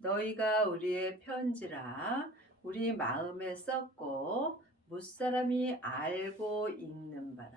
너희가 우리의 편지라 우리 마음에 썼고 무사람이 알고 읽는 바라.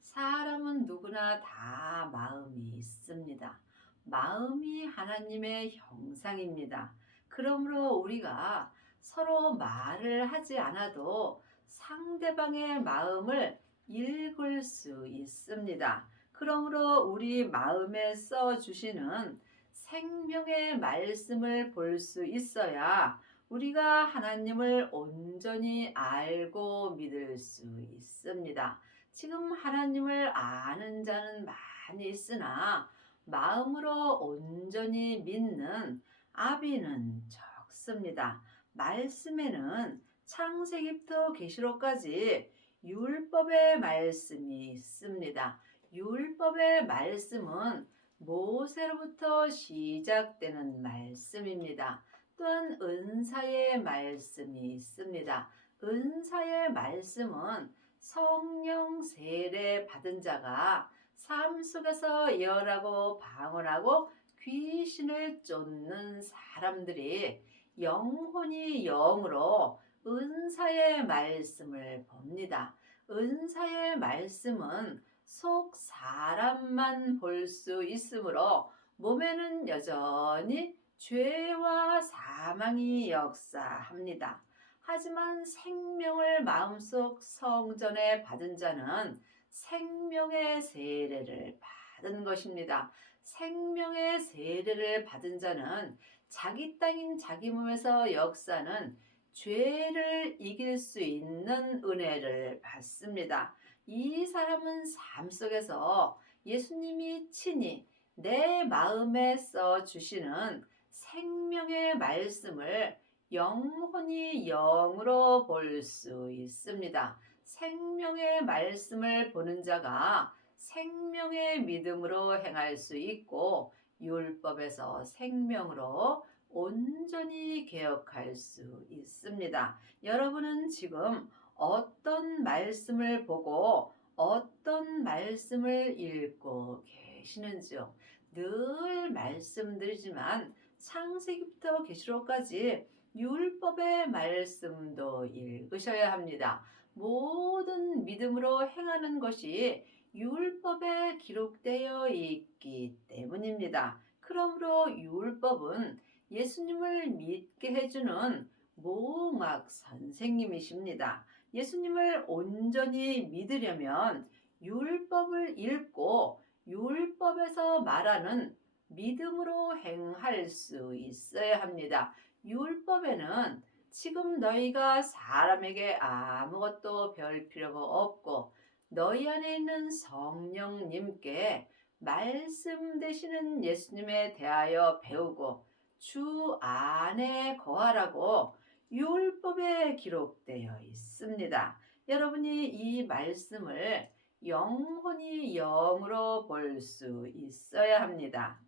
사람은 누구나 다 마음이 있습니다. 마음이 하나님의 형상입니다. 그러므로 우리가 서로 말을 하지 않아도 상대방의 마음을 읽을 수 있습니다. 그러므로 우리 마음에 써 주시는 생명의 말씀을 볼 수 있어야 우리가 하나님을 온전히 알고 믿을 수 있습니다. 지금 하나님을 아는 자는 많이 있으나 마음으로 온전히 믿는 아비는 적습니다. 말씀에는 창세기부터 계시록까지 율법의 말씀이 있습니다. 율법의 말씀은 모세로부터 시작되는 말씀입니다. 또한 은사의 말씀이 있습니다. 은사의 말씀은 성령 세례 받은 자가 삶 속에서 예언하고 방언하고 귀신을 쫓는 사람들이 영혼이 영으로 은사의 말씀을 봅니다. 은사의 말씀은 속 사람만 볼 수 있으므로 몸에는 여전히 죄와 사망이 역사합니다. 하지만 생명을 마음속 성전에 받은 자는 생명의 세례를 받은 것입니다. 생명의 세례를 받은 자는 자기 땅인 자기 몸에서 역사는 죄를 이길 수 있는 은혜를 받습니다. 이 사람은 삶 속에서 예수님이 친히 내 마음에 써 주시는 생명의 말씀을 영혼이 영으로 볼 수 있습니다. 생명의 말씀을 보는 자가 생명의 믿음으로 행할 수 있고 율법에서 생명으로 온전히 개혁할 수 있습니다. 여러분은 지금 어떤 말씀을 보고 어떤 말씀을 읽고 계시는지요? 늘 말씀드리지만 창세기부터 계시록까지 율법의 말씀도 읽으셔야 합니다. 모든 믿음으로 행하는 것이 율법에 기록되어 있기 때문입니다. 그러므로 율법은 예수님을 믿게 해주는 모막 선생님이십니다. 예수님을 온전히 믿으려면 율법을 읽고 율법에서 말하는 믿음으로 행할 수 있어야 합니다. 율법에는 지금 너희가 사람에게 아무것도 배울 필요가 없고 너희 안에 있는 성령님께 말씀 되시는 예수님에 대하여 배우고 주 안에 거하라고 율법에 기록되어 있습니다. 여러분이 이 말씀을 영혼이 영으로 볼 수 있어야 합니다.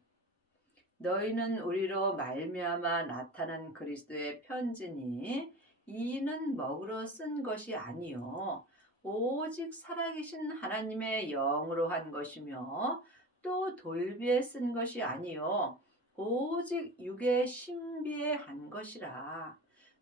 너희는 우리로 말미암아 나타난 그리스도의 편지니 이는 먹으러 쓴 것이 아니요 오직 살아계신 하나님의 영으로 한 것이며 또 돌비에 쓴 것이 아니요 오직 육의 신비에 한 것이라.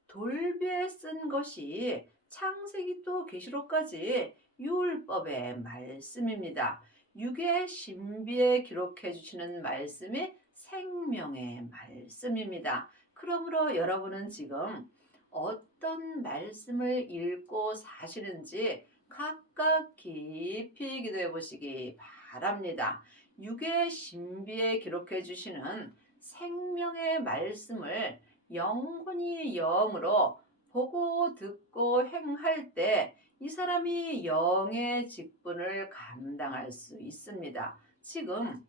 돌비에 쓴 것이 창세기 또 계시록까지 율법의 말씀입니다. 육의 신비에 기록해 주시는 말씀이 생명의 말씀입니다. 그러므로 여러분은 지금 어떤 말씀을 읽고 사시는지 각각 깊이 기도해 보시기 바랍니다. 육의 신비에 기록해 주시는 생명의 말씀을 영혼이 영으로 보고 듣고 행할 때 이 사람이 영의 직분을 감당할 수 있습니다. 지금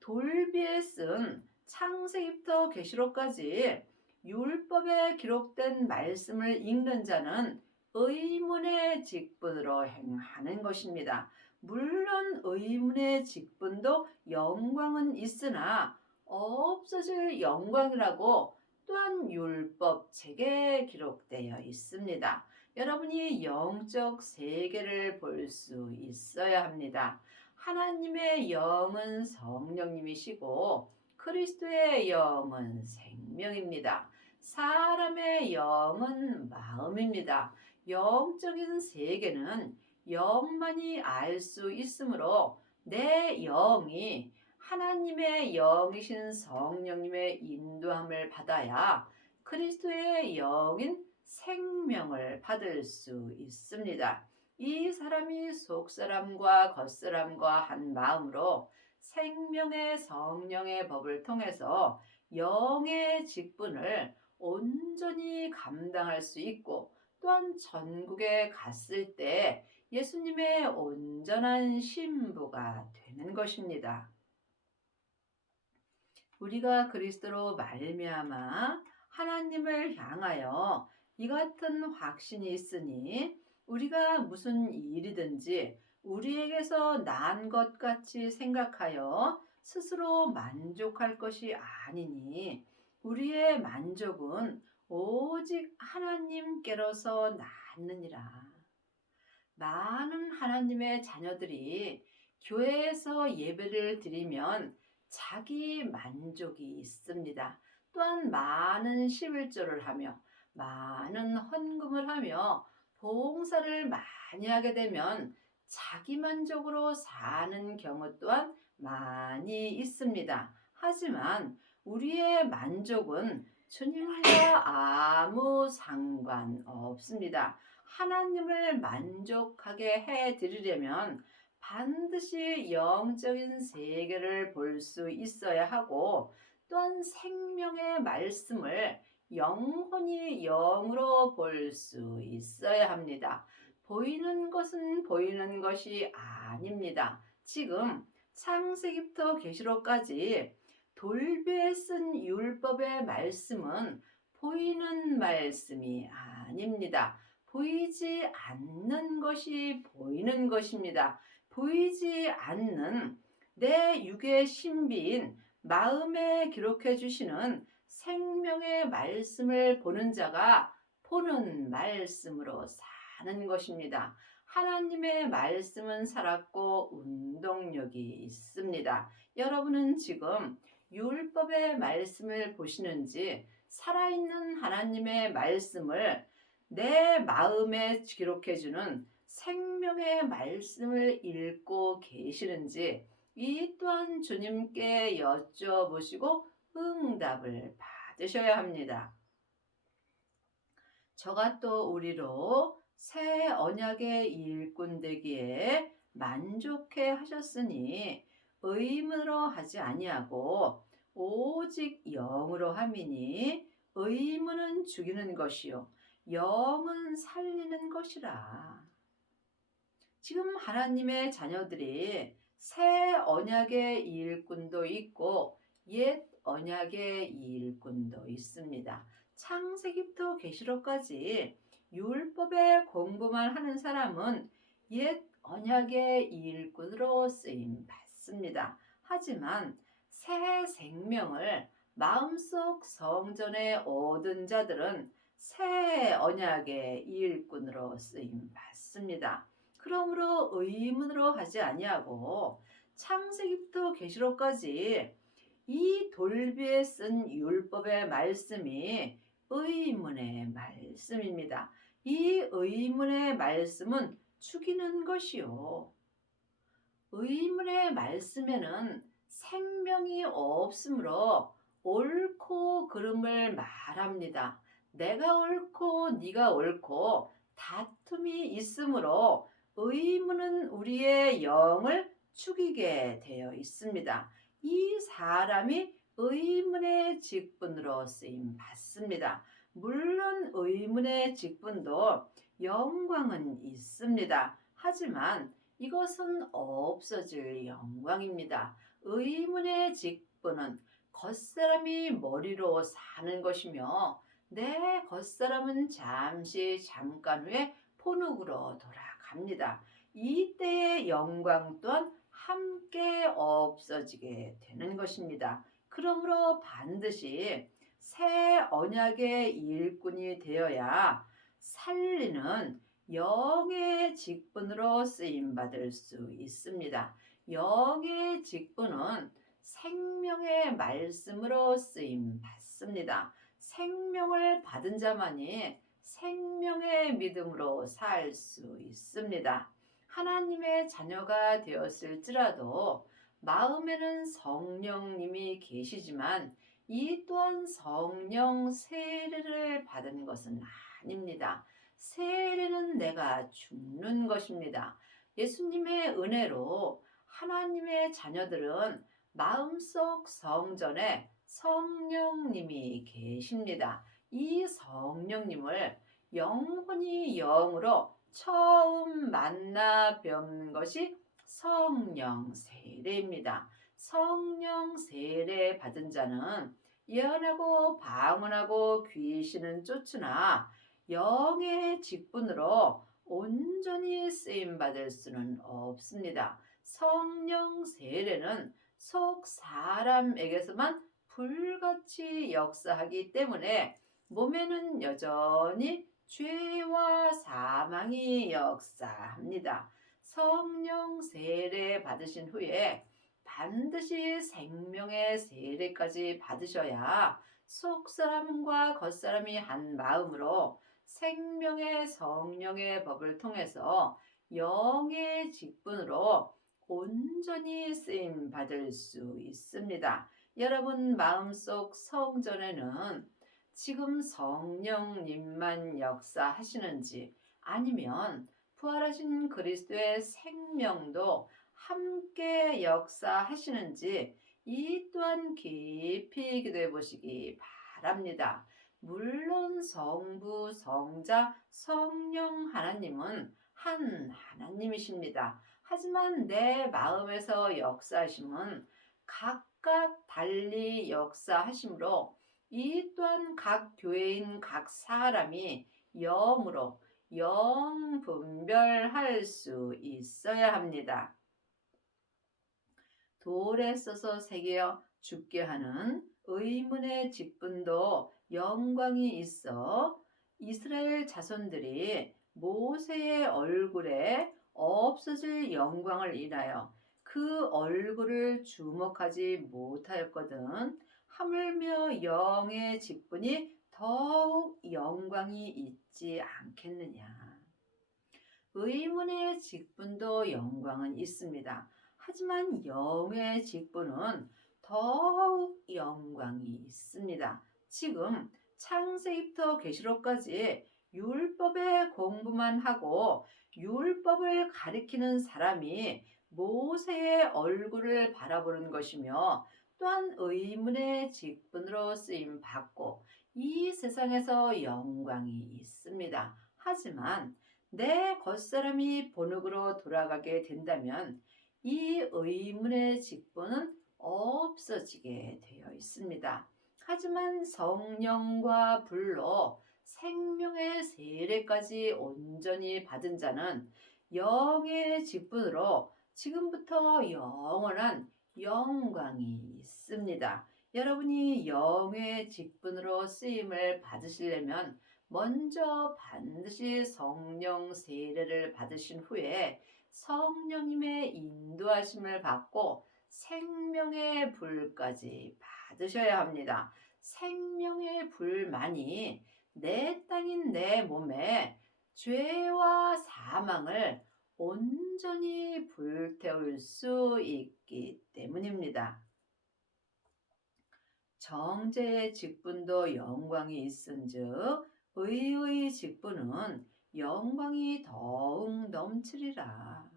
돌비에 쓴 창세기부터 계시록까지 율법에 기록된 말씀을 읽는 자는 의문의 직분으로 행하는 것입니다. 물론 의문의 직분도 영광은 있으나 없어질 영광이라고 또한 율법 책에 기록되어 있습니다. 여러분이 영적 세계를 볼 수 있어야 합니다. 하나님의 영은 성령님이시고 그리스도의 영은 생명입니다. 사람의 영은 마음입니다. 영적인 세계는 영만이 알 수 있으므로 내 영이 하나님의 영이신 성령님의 인도함을 받아야 그리스도의 영인 생명을 받을 수 있습니다. 이 사람이 속사람과 겉사람과 한 마음으로 생명의 성령의 법을 통해서 영의 직분을 온전히 감당할 수 있고, 또한 천국에 갔을 때 예수님의 온전한 신부가 되는 것입니다. 우리가 그리스도로 말미암아 하나님을 향하여 이 같은 확신이 있으니 우리가 무슨 일이든지 우리에게서 난 것 같이 생각하여 스스로 만족할 것이 아니니 우리의 만족은 오직 하나님께로서 나느니라. 많은 하나님의 자녀들이 교회에서 예배를 드리면 자기 만족이 있습니다. 또한 많은 11조를 하며 많은 헌금을 하며 봉사를 많이 하게 되면 자기 만족으로 사는 경우 또한 많이 있습니다. 하지만 우리의 만족은 주님과 아무 상관없습니다. 하나님을 만족하게 해드리려면 반드시 영적인 세계를 볼 수 있어야 하고, 또한 생명의 말씀을 영혼이 영으로 볼 수 있어야 합니다. 보이는 것은 보이는 것이 아닙니다. 지금 창세기부터 계시록까지 돌배에 쓴 율법의 말씀은 보이는 말씀이 아닙니다. 보이지 않는 것이 보이는 것입니다. 보이지 않는 내 육의 신비인 마음에 기록해 주시는 생명의 말씀을 보는 자가 보는 말씀으로 사는 것입니다. 하나님의 말씀은 살았고 운동력이 있습니다. 여러분은 지금 율법의 말씀을 보시는지 살아있는 하나님의 말씀을 내 마음에 기록해주는 생명의 말씀을 읽고 계시는지 이 또한 주님께 여쭤보시고 응답을 받으셔야 합니다. 저가 또 우리로 새 언약의 일꾼 되기에 만족해 하셨으니 의문으로 하지 아니하고 오직 영으로 함이니 의문은 죽이는 것이요 영은 살리는 것이라. 지금 하나님의 자녀들이 새 언약의 일꾼도 있고 옛 언약의 일꾼도 있습니다. 창세기부터 계시록까지 율법의 공부만 하는 사람은 옛 언약의 일꾼으로 쓰임 받습니다. 하지만 새 생명을 마음속 성전에 얻은 자들은 새 언약의 일꾼으로 쓰임 받습니다. 그러므로 의문으로 하지 아니하고 창세기부터 계시록까지 이 돌비에 쓴 율법의 말씀이 의문의 말씀입니다. 이 의문의 말씀은 죽이는 것이요. 의문의 말씀에는 생명이 없으므로 옳고 그름을 말합니다. 내가 옳고 네가 옳고 다툼이 있으므로 의문은 우리의 영을 죽이게 되어 있습니다. 이 사람이 의문의 직분으로 쓰임 받습니다. 물론 의문의 직분도 영광은 있습니다. 하지만 이것은 없어질 영광입니다. 의문의 직분은 겉사람이 머리로 사는 것이며 내 겉사람은 잠깐 후에 본흙으로 돌아갑니다. 이때의 영광 또한 함께 없어지게 되는 것입니다. 그러므로 반드시 새 언약의 일꾼이 되어야 살리는 영의 직분으로 쓰임받을 수 있습니다. 영의 직분은 생명의 말씀으로 쓰임 받습니다. 생명을 받은 자만이 생명의 믿음으로 살 수 있습니다. 하나님의 자녀가 되었을지라도 마음에는 성령님이 계시지만 이 또한 성령 세례를 받은 것은 아닙니다. 세례는 내가 죽는 것입니다. 예수님의 은혜로 하나님의 자녀들은 마음속 성전에 성령님이 계십니다. 이 성령님을 영혼이 영으로 처음 만나 뵙는 것이 성령 세례입니다. 성령 세례 받은 자는 예언하고 방언하고 귀신은 쫓으나 영의 직분으로 온전히 쓰임 받을 수는 없습니다. 성령 세례는 속 사람에게서만 불같이 역사하기 때문에 몸에는 여전히 죄와 사망이 역사합니다. 성령 세례 받으신 후에 반드시 생명의 세례까지 받으셔야 속사람과 겉사람이 한 마음으로 생명의 성령의 법을 통해서 영의 직분으로 온전히 쓰임 받을 수 있습니다. 여러분 마음속 성전에는 지금 성령님만 역사하시는지 아니면 부활하신 그리스도의 생명도 함께 역사하시는지 이 또한 깊이 기도해 보시기 바랍니다. 물론 성부, 성자, 성령 하나님은 한 하나님이십니다. 하지만 내 마음에서 역사하심은 각각 달리 역사하심으로 이 또한 각 교회인 각 사람이 영으로 영 분별할 수 있어야 합니다. 돌에 써서 새겨 죽게 하는 의문의 직분도 영광이 있어 이스라엘 자손들이 모세의 얼굴에 없어질 영광을 인하여 그 얼굴을 주목하지 못하였거든. 하물며 영의 직분이 더욱 영광이 있지 않겠느냐. 의문의 직분도 영광은 있습니다. 하지만 영의 직분은 더욱 영광이 있습니다. 지금 창세기부터 계시록까지 율법의 공부만 하고 율법을 가리키는 사람이 모세의 얼굴을 바라보는 것이며 또한 의문의 직분으로 쓰임 받고 이 세상에서 영광이 있습니다. 하지만 내 겉사람이 본흙으로 돌아가게 된다면 이 의문의 직분은 없어지게 되어 있습니다. 하지만 성령과 불로 생명의 세례까지 온전히 받은 자는 영의 직분으로 지금부터 영원한 영광이 있습니다. 여러분이 영의 직분으로 쓰임을 받으시려면 먼저 반드시 성령 세례를 받으신 후에 성령님의 인도하심을 받고 생명의 불까지 받으셔야 합니다. 생명의 불만이 내 땅인 내 몸에 죄와 사망을 온전히 불태울 수 있기 때문입니다. 정죄의 직분도 영광이 있은즉 의의 직분은 영광이 더욱 넘치리라.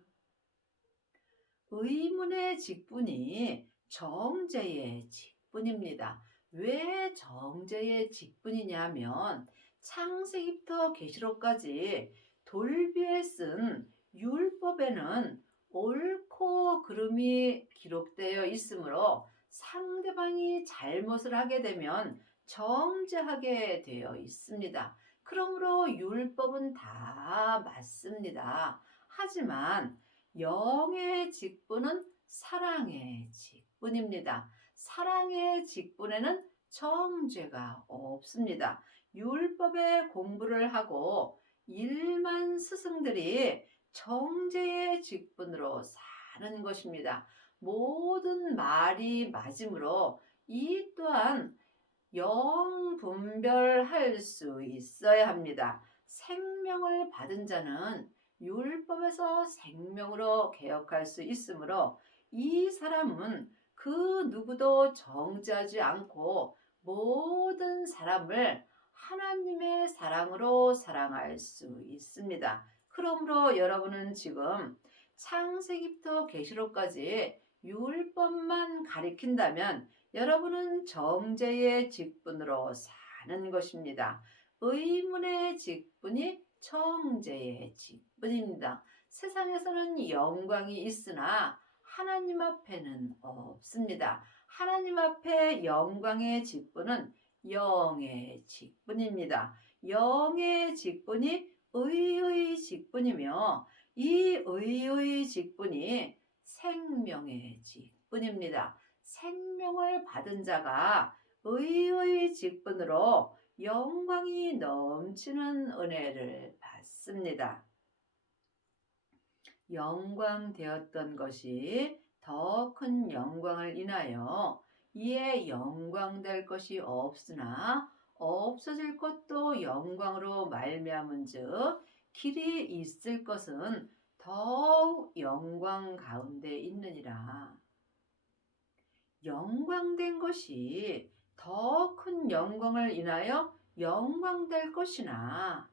의문의 직분이 정죄의 직분입니다. 왜 정죄의 직분이냐면 창세기부터 계시록까지 돌비에 쓴 율법에는 옳고 그름이 기록되어 있으므로 상대방이 잘못을 하게 되면 정죄하게 되어 있습니다. 그러므로 율법은 다 맞습니다. 하지만 영의 직분은 사랑의 직분입니다. 사랑의 직분에는 정죄가 없습니다. 율법의 공부를 하고 일만 스승들이 정죄의 직분으로 사는 것입니다. 모든 말이 맞으므로 이 또한 영분별할 수 있어야 합니다. 생명을 받은 자는 율법에서 생명으로 개혁할 수 있으므로 이 사람은 그 누구도 정죄하지 않고 모든 사람을 하나님의 사랑으로 사랑할 수 있습니다. 그러므로 여러분은 지금 창세기부터 계시록까지 율법만 가리킨다면 여러분은 정죄의 직분으로 사는 것입니다. 의문의 직분이 정죄의 직분입니다. 세상에서는 영광이 있으나 하나님 앞에는 없습니다. 하나님 앞에 영광의 직분은 영의 직분입니다. 영의 직분이 의의 직분이며 이 의의 직분이 생명의 직분입니다. 생명을 받은 자가 의의 직분으로 영광이 넘치는 은혜를 받습니다. 영광되었던 것이 더 큰 영광을 인하여 이에 영광될 것이 없으나 없어질 것도 영광으로 말미암은즉 길이 있을 것은 더욱 영광 가운데 있느니라. 영광된 것이 더 큰 영광을 인하여 영광될 것이나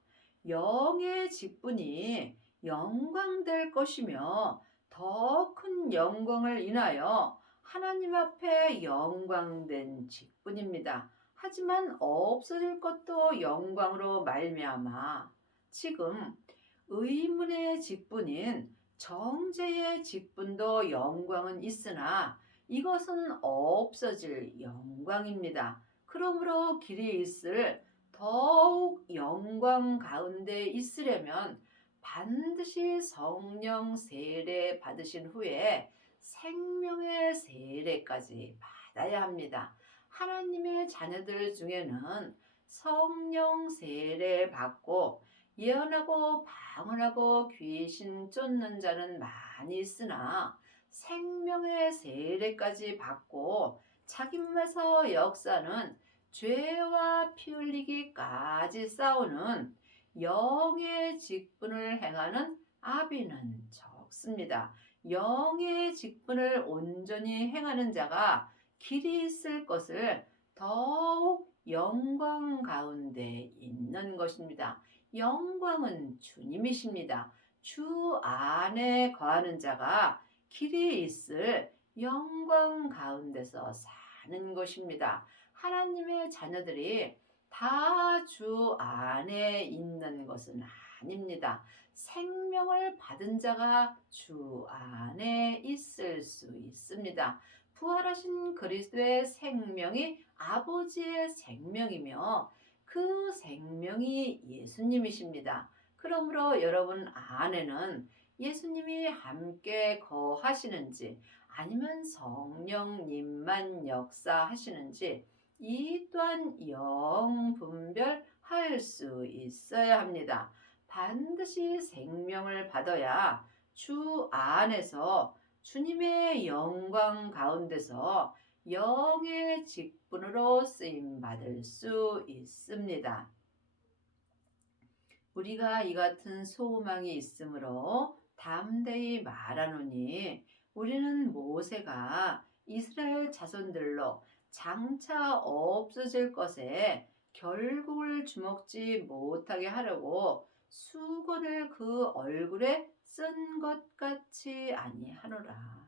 영의 직분이 영광될 것이며 더 큰 영광을 인하여 하나님 앞에 영광된 직분입니다. 하지만 없어질 것도 영광으로 말미암아 지금 의문의 직분인 정죄의 직분도 영광은 있으나 이것은 없어질 영광입니다. 그러므로 길이 있을 더욱 영광 가운데 있으려면 반드시 성령 세례 받으신 후에 생명의 세례까지 받아야 합니다. 하나님의 자녀들 중에는 성령 세례 받고 예언하고 방언하고 귀신 쫓는 자는 많이 있으나 생명의 세례까지 받고 자기 몸에서 역사는 죄와 피 흘리기까지 싸우는 영의 직분을 행하는 아비는 적습니다. 영의 직분을 온전히 행하는 자가 길이 있을 것을 더욱 영광 가운데 있는 것입니다. 영광은 주님이십니다. 주 안에 거하는 자가 길이 있을 영광 가운데서 사는 것입니다. 하나님의 자녀들이 다 주 안에 있는 것은 아닙니다. 생명을 받은 자가 주 안에 있을 수 있습니다. 부활하신 그리스도의 생명이 아버지의 생명이며 그 생명이 예수님이십니다. 그러므로 여러분 안에는 예수님이 함께 거하시는지 아니면 성령님만 역사하시는지 이 또한 영분별할 수 있어야 합니다. 반드시 생명을 받아야 주 안에서 주님의 영광 가운데서 영의 직분으로 쓰임받을 수 있습니다. 우리가 이 같은 소망이 있으므로 담대히 말하노니 우리는 모세가 이스라엘 자손들로 장차 없어질 것에 결국을 주먹지 못하게 하려고 수건을 그 얼굴에 쓴 것 같이 아니하노라.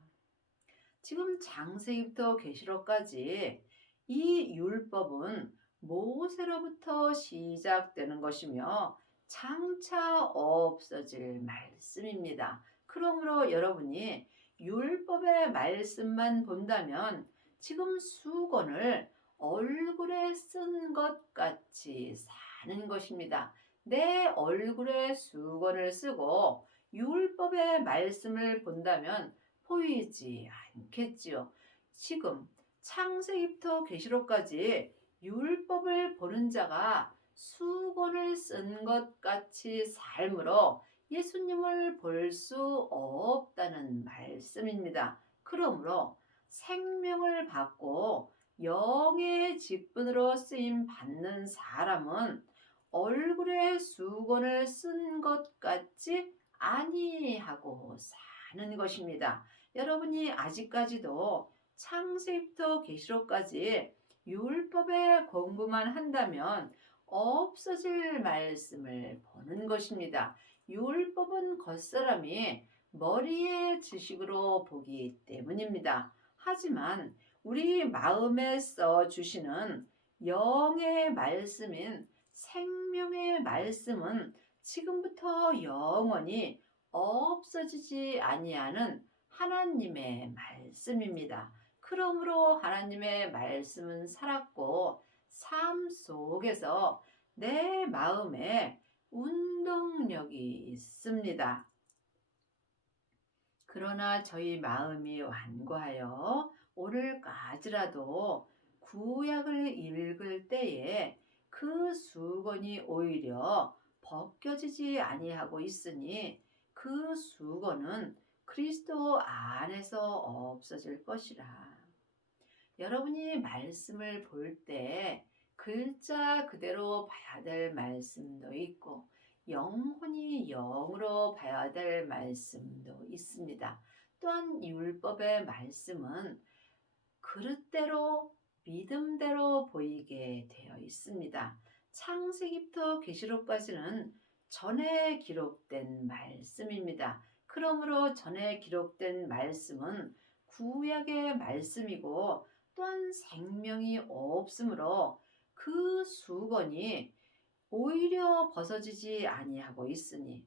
지금 창세기부터 계시록까지 이 율법은 모세로부터 시작되는 것이며 장차 없어질 말씀입니다. 그러므로 여러분이 율법의 말씀만 본다면 지금 수건을 얼굴에 쓴 것 같이 사는 것입니다. 내 얼굴에 수건을 쓰고 율법의 말씀을 본다면 보이지 않겠지요. 지금 창세기부터 계시록까지 율법을 보는 자가 수건을 쓴 것 같이 삶으로 예수님을 볼 수 없다는 말씀입니다. 그러므로 생명을 받고 영의 직분으로 쓰임 받는 사람은 얼굴에 수건을 쓴 것 같지 아니하고 사는 것입니다. 여러분이 아직까지도 창세기부터 계시록까지 율법의 공부만 한다면 없어질 말씀을 보는 것입니다. 율법은 겉사람이 머리의 지식으로 보기 때문입니다. 하지만 우리 마음에 써 주시는 영의 말씀인 생명의 말씀은 지금부터 영원히 없어지지 아니하는 하나님의 말씀입니다. 그러므로 하나님의 말씀은 살았고 삶 속에서 내 마음에 운동력이 있습니다. 그러나 저희 마음이 완고하여 오늘까지라도 구약을 읽을 때에 그 수건이 오히려 벗겨지지 아니하고 있으니 그 수건은 그리스도 안에서 없어질 것이라. 여러분이 말씀을 볼 때 글자 그대로 봐야 될 말씀도 있고 영혼이 영으로 봐야 될 말씀도 있습니다. 또한 율법의 말씀은 그릇대로 믿음대로 보이게 되어 있습니다. 창세기부터 계시록까지는 전에 기록된 말씀입니다. 그러므로 전에 기록된 말씀은 구약의 말씀이고 또한 생명이 없으므로 그 수건이 오히려 벗어지지 아니하고 있으니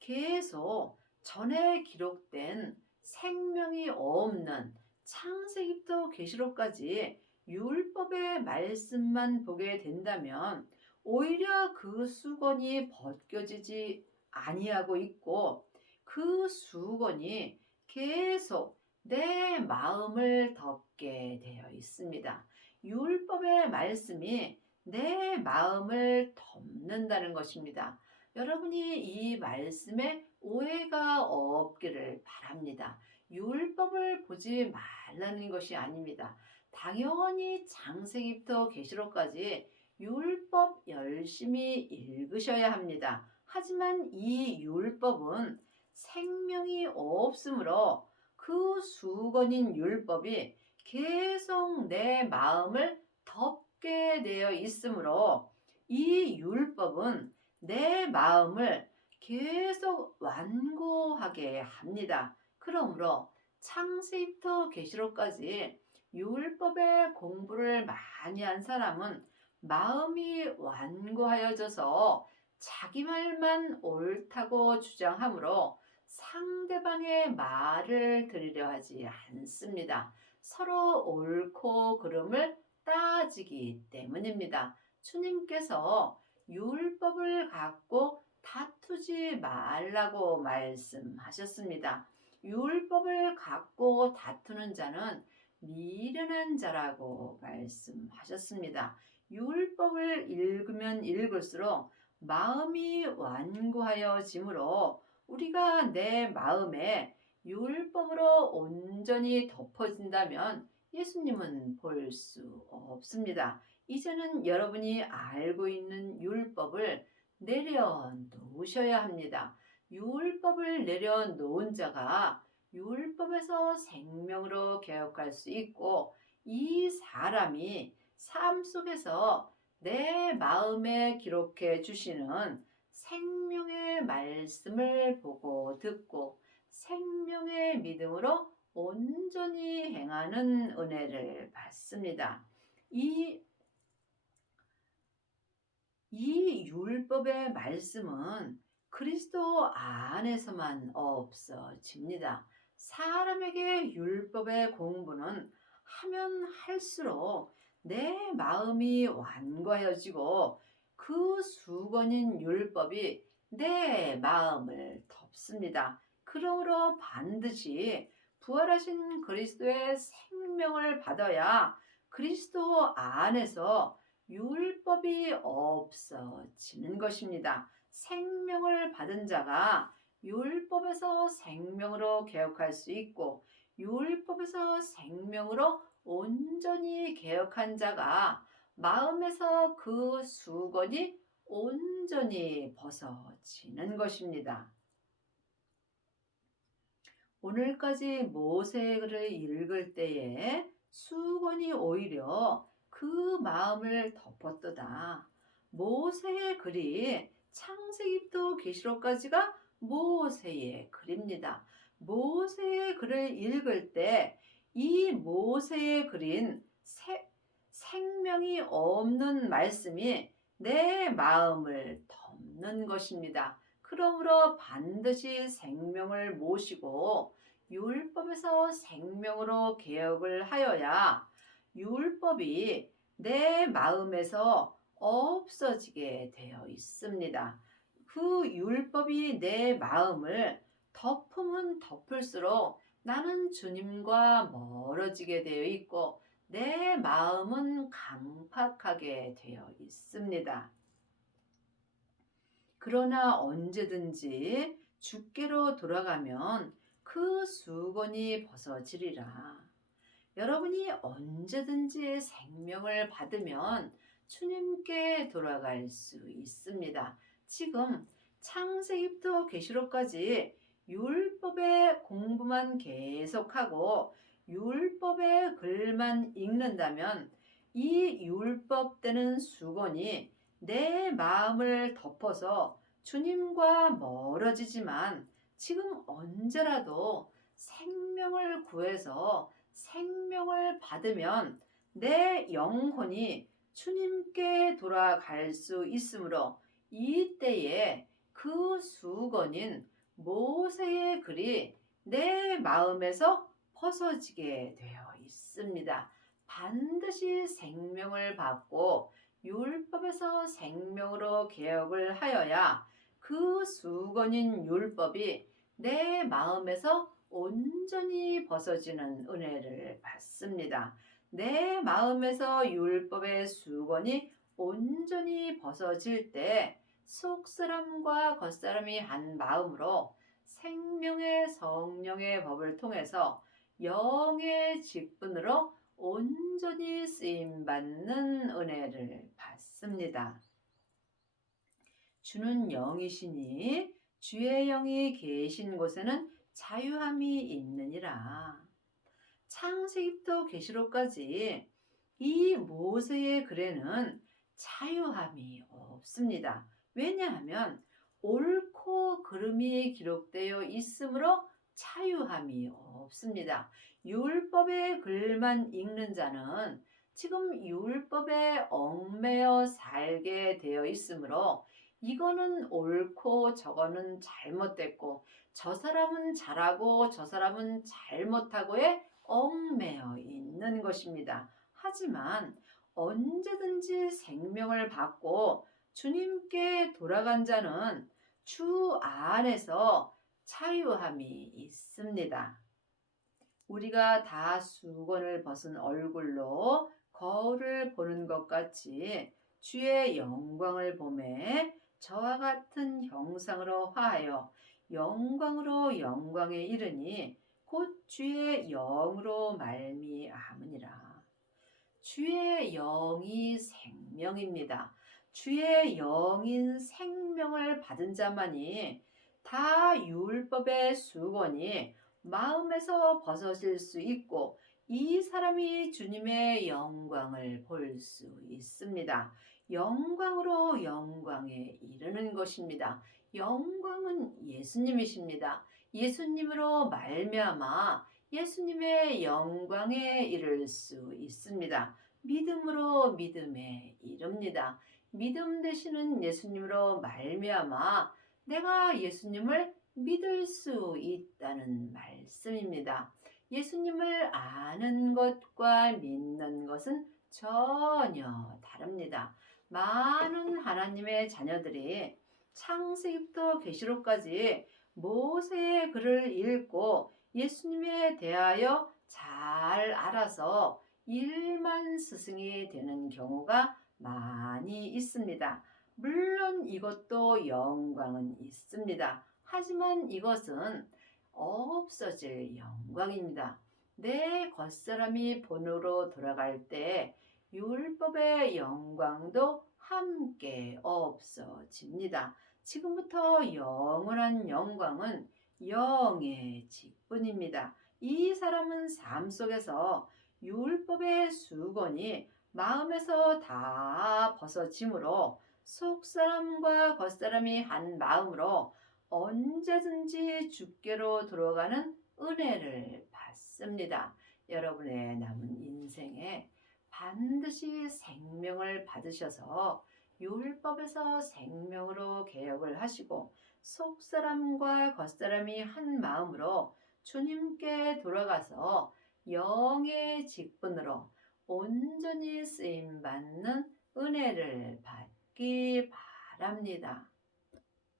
계속 전에 기록된 생명이 없는 창세기부터 계시록까지 율법의 말씀만 보게 된다면 오히려 그 수건이 벗겨지지 아니하고 있고 그 수건이 계속 내 마음을 덮게 되어 있습니다. 율법의 말씀이 내 마음을 덮는다는 것입니다. 여러분이 이 말씀에 오해가 없기를 바랍니다. 율법을 보지 말라는 것이 아닙니다. 당연히 창세기부터 계시록까지 율법 열심히 읽으셔야 합니다. 하지만 이 율법은 생명이 없으므로 그 수건인 율법이 계속 내 마음을 덮게 되어 있으므로 이 율법은 내 마음을 계속 완고하게 합니다. 그러므로 창세기부터 계시록까지 율법의 공부를 많이 한 사람은 마음이 완고하여져서 자기 말만 옳다고 주장하므로 상대방의 말을 들으려 하지 않습니다. 서로 옳고 그름을 따지기 때문입니다. 주님께서 율법을 갖고 다투지 말라고 말씀하셨습니다. 율법을 갖고 다투는 자는 미련한 자라고 말씀하셨습니다. 율법을 읽으면 읽을수록 마음이 완고하여지므로 우리가 내 마음에 율법으로 온전히 덮어진다면 예수님은 볼 수 없습니다. 이제는 여러분이 알고 있는 율법을 내려놓으셔야 합니다. 율법을 내려놓은 자가 율법에서 생명으로 개혁할 수 있고 이 사람이 삶 속에서 내 마음에 기록해 주시는 생명의 말씀을 보고 듣고 생명의 믿음으로 온전히 행하는 은혜를 받습니다. 이 율법의 말씀은 그리스도 안에서만 없어집니다. 사람에게 율법의 공부는 하면 할수록 내 마음이 완고해지고 그 수건인 율법이 내 마음을 덮습니다. 그러므로 반드시 부활하신 그리스도의 생명을 받아야 그리스도 안에서 율법이 없어지는 것입니다. 생명을 받은 자가 율법에서 생명으로 개혁할 수 있고 율법에서 생명으로 온전히 개혁한 자가 마음에서 그 수건이 온전히 벗어지는 것입니다. 오늘까지 모세의 글을 읽을 때에 수건이 오히려 그 마음을 덮었도다. 모세의 글이 창세기부터 계시록까지가 모세의 글입니다. 모세의 글을 읽을 때 이 모세의 글인 생명이 없는 말씀이 내 마음을 덮는 것입니다. 그러므로 반드시 생명을 모시고 율법에서 생명으로 개혁을 하여야 율법이 내 마음에서 없어지게 되어 있습니다. 그 율법이 내 마음을 덮으면 덮을수록 나는 주님과 멀어지게 되어 있고 내 마음은 강팍하게 되어 있습니다. 그러나 언제든지 주께로 돌아가면 그 수건이 벗어지리라. 여러분이 언제든지 생명을 받으면 주님께 돌아갈 수 있습니다. 지금 창세기부터 계시록까지 율법의 공부만 계속하고 율법의 글만 읽는다면 이 율법되는 수건이 내 마음을 덮어서 주님과 멀어지지만 지금 언제라도 생명을 구해서 생명을 받으면 내 영혼이 주님께 돌아갈 수 있으므로 이때에 그 수건인 모세의 글이 내 마음에서 벗어지게 되어 있습니다. 반드시 생명을 받고 율법에서 생명으로 개혁을 하여야 그 수건인 율법이 내 마음에서 온전히 벗어지는 은혜를 받습니다. 내 마음에서 율법의 수건이 온전히 벗어질 때 속사람과 겉사람이 한 마음으로 생명의 성령의 법을 통해서 영의 직분으로 온전히 쓰임받는 은혜를 받습니다. 주는 영이시니 주의 영이 계신 곳에는 자유함이 있느니라. 창세기부터 계시록까지 이 모세의 글에는 자유함이 없습니다. 왜냐하면 옳고 그름이 기록되어 있으므로 자유함이 없습니다. 율법의 글만 읽는 자는 지금 율법에 얽매여 살게 되어 있으므로 이거는 옳고 저거는 잘못됐고 저 사람은 잘하고 저 사람은 잘못하고에 얽매여 있는 것입니다. 하지만 언제든지 생명을 받고 주님께 돌아간 자는 주 안에서 자유함이 있습니다. 우리가 다 수건을 벗은 얼굴로 거울을 보는 것 같이 주의 영광을 보매 저와 같은 형상으로 화하여 영광으로 영광에 이르니 곧 주의 영으로 말미암으니라. 주의 영이 생명입니다. 주의 영인 생명을 받은 자만이 다 율법의 수건이 마음에서 벗어질 수 있고 이 사람이 주님의 영광을 볼 수 있습니다. 영광으로 영광에 이르는 것입니다. 영광은 예수님이십니다. 예수님으로 말미암아 예수님의 영광에 이를 수 있습니다. 믿음으로 믿음에 이릅니다. 믿음 되시는 예수님으로 말미암아 내가 예수님을 믿을 수 있다는 말씀입니다. 예수님을 아는 것과 믿는 것은 전혀 다릅니다. 많은 하나님의 자녀들이 창세기부터 계시록까지 모세의 글을 읽고 예수님에 대하여 잘 알아서 일만 스승이 되는 경우가 많이 있습니다. 물론 이것도 영광은 있습니다. 하지만 이것은 없어질 영광입니다. 내 겉사람이 본으로 돌아갈 때 율법의 영광도 함께 없어집니다. 지금부터 영원한 영광은 영의 직분입니다. 이 사람은 삶 속에서 율법의 수건이 마음에서 다 벗어지므로 속사람과 겉사람이 한 마음으로 언제든지 주께로 들어가는 은혜를 받습니다. 여러분의 남은 인생에 반드시 생명을 받으셔서 율법에서 생명으로 개혁을 하시고 속사람과 겉사람이 한 마음으로 주님께 돌아가서 영의 직분으로 온전히 쓰임 받는 은혜를 받기 바랍니다.